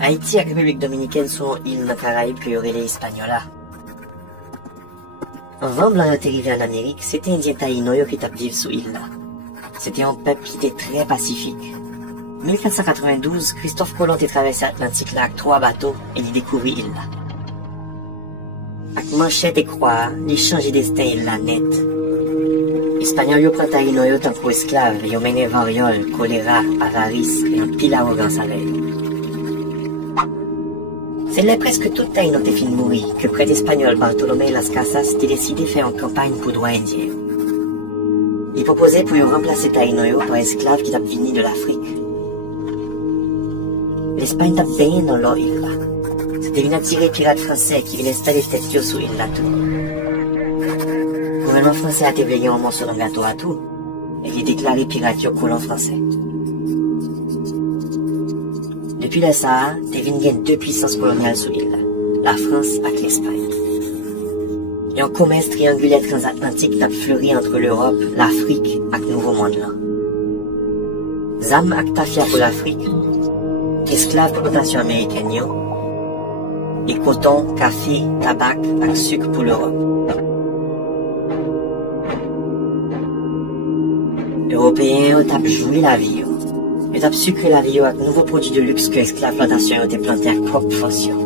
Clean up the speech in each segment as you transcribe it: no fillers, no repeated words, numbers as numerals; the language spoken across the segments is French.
Haïti et République Dominicaine sont îles dans les Caraïbes que y aurait les Espagnols. Avant blanc est arrivé en Amérique, c'était Indien Taïno qui t'a vivre sous île là. C'était un peuple qui était très pacifique. 1492, Christophe Colomb a traversé l'Atlantique là avec 3 bateaux et il découvrit île là. Avec manchette et croix, il changeait destin île là net. Espagnol yo prend Taïno yo tant pour esclave, yo mené variole, choléra, avarice et un pile arrogance avec. C'est là presque toute Taïno te fin de mourir que prêtre espagnol Bartolomé Las Casas a décidé de faire une campagne pour droit indien. Il proposait pour y remplacer Taïno par esclaves qui t'a venu de l'Afrique. L'Espagne t'a baigné dans leur île là. C'était une attirée pirate français qui venait installer tête sous île là tout. Le gouvernement français a été un morceau dans le gâteau à tout et il déclaré pirate au colon français. Depuis le Sahara, t'es venu deux puissances coloniales sous l'île, la France et l'Espagne. Il y a un commerce triangulaire transatlantique qui a fleuri entre l'Europe, l'Afrique et le Nouveau Monde là. Zam et tafia pour l'Afrique, esclaves pour plantation américaine, et coton, café, tabac et sucre pour l'Europe. Européens ont joué la vie. Ils ont sucré la vie avec de nouveaux produits de luxe que l'esclave plantation ont été plantés avec propre fonction.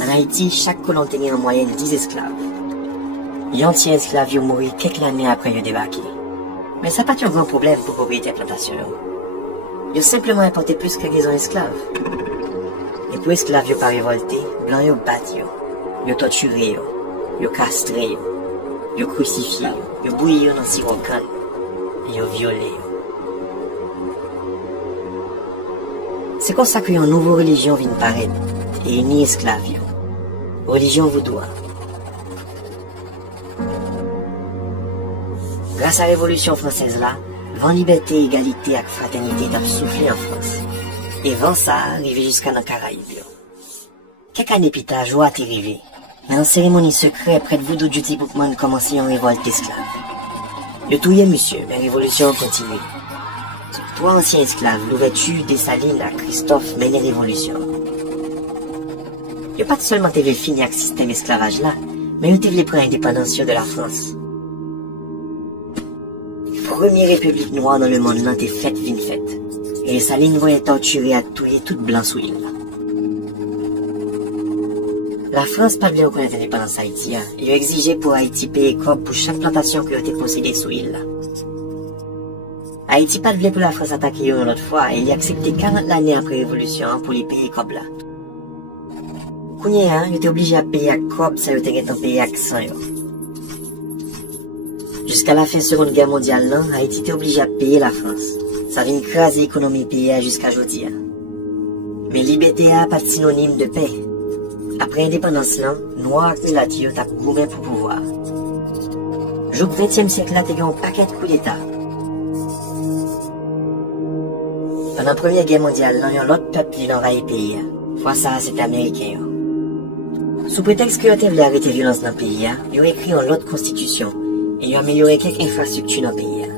En Haïti, chaque colon tenait en moyenne 10 esclaves. Les anciens esclaves ont mouru quelques années après le débarqué. Mais ça n'a pas été un grand problème pour propriétaires plantation. Ils ont simplement importé plus que raison esclaves. Et pour esclaves, ils n'ont pas révolté, blancs ils ont battu, ils ont torturé, ils ont castré, ils ont crucifié, ils ont bouilli dans sirop canne. Et au violé. C'est comme ça qu'une nouvelle religion vient paraître et une esclave. Religion vaudoua. Grâce à la Révolution française là, vent liberté, égalité et fraternité t'a soufflé en France. Et vent ça arrivé jusqu'à dans Caraïbes. Quelques années plus tard, joie t'est arrivé. Dans une cérémonie secrète près de Voodoo Duty Bookman commençait une révolte d'esclaves. Le touillé monsieur, mais la révolution continue. 3 anciens esclaves, l'ouverture Dessalines à Christophe mène la révolution. Il n'y a pas seulement TV fini avec le système esclavage là, mais il TV prendre l'indépendance de la France. Première république noire dans le monde là t'es faite vine faite. Et les Salines voyaient torturer à touiller toute blanc sous île là. La France pas bien reconnaître l'indépendance haïtienne et a exigé pour Haïti payer comme pour chaque plantation qui a été possédée sous île là. Haïti pas voulu pour la France attaquer une autre fois et il a accepté 40 années après la révolution pour les payer comme là. Kounia, il était obligé à payer à comme ça il était payé à 100 €. Jusqu'à la fin de la Seconde Guerre mondiale là, Haïti était obligé à payer la France. Ça vient écraser l'économie pays jusqu'à aujourd'hui. Mais liberté a pas de synonyme de paix. Après l'indépendance là, noir et latio t'a gourmé pour pouvoir. Jour 20e siècle là, t'as eu un paquet de coups d'état. Pendant la Première Guerre mondiale, là, il y a l'autre peuple qui envahit le pays. Fois ça, c'était américain. Sous prétexte que vous voulu arrêter la violence dans le pays, ils ont écrit en l'autre constitution et ils ont amélioré quelques infrastructures dans le pays.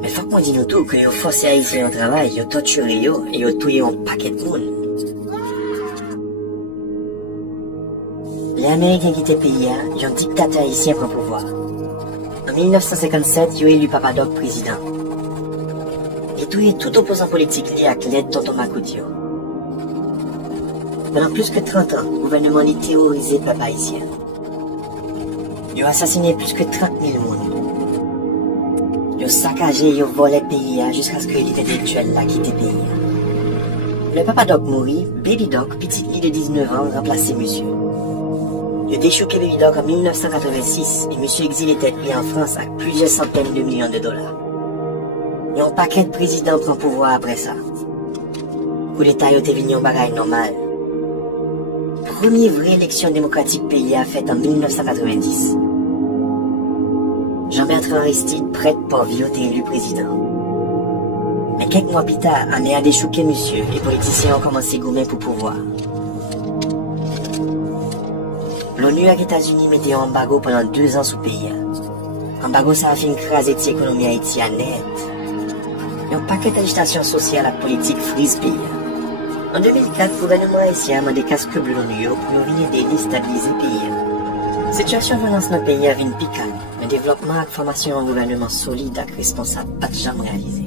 Mais faut qu'on dise nous tout que ils ont forcé Haïtiens au travail, ils ont torturé et ils ont tué un paquet de monde. Les Américains qui étaient pays, ils ont un dictateur haïtien pour pouvoir. En 1957, ils ont élu Papadoc président. Et tout opposant politique lié à l'aide de Tonton Makoudio. Pendant plus que 30 ans, le gouvernement a terrorisé le peuple haïtien. Ils ont assassiné plus que 30 000 personnes. Ils ont saccagé et volé le pays jusqu'à ce que l'élite intellectuelle là quitte le pays. Le Papadoc mourit, Baby Doc, petite lit de 19 ans, remplacé monsieur. Il a déchouqué Baby Doc en 1986 et monsieur exilé tête pris en France avec plusieurs centaines de millions de dollars. Et un paquet de présidents prend pouvoir après ça. Coup d'État était venu en bagaille normal. Première vraie élection démocratique pays a faite en 1990. Jean-Bertrand Aristide, prêtre Povio, était élu président. Mais quelques mois plus tard, on a déchouqué monsieur, les politiciens ont commencé à goumer pour pouvoir. L'ONU et les États-Unis mettaient un embargo pendant 2 ans sous le pays. Embargo ça a fait écraser l'économie haïtienne net. un paquet d'agitation sociale et politique frise pays. En 2004, le gouvernement haïtien a des casques bleus dans New York pour venir aider à déstabiliser le pays. La situation de violence dans le pays a une picane, mais le développement et la formation d'un gouvernement solide et responsable pas jamais réalisé.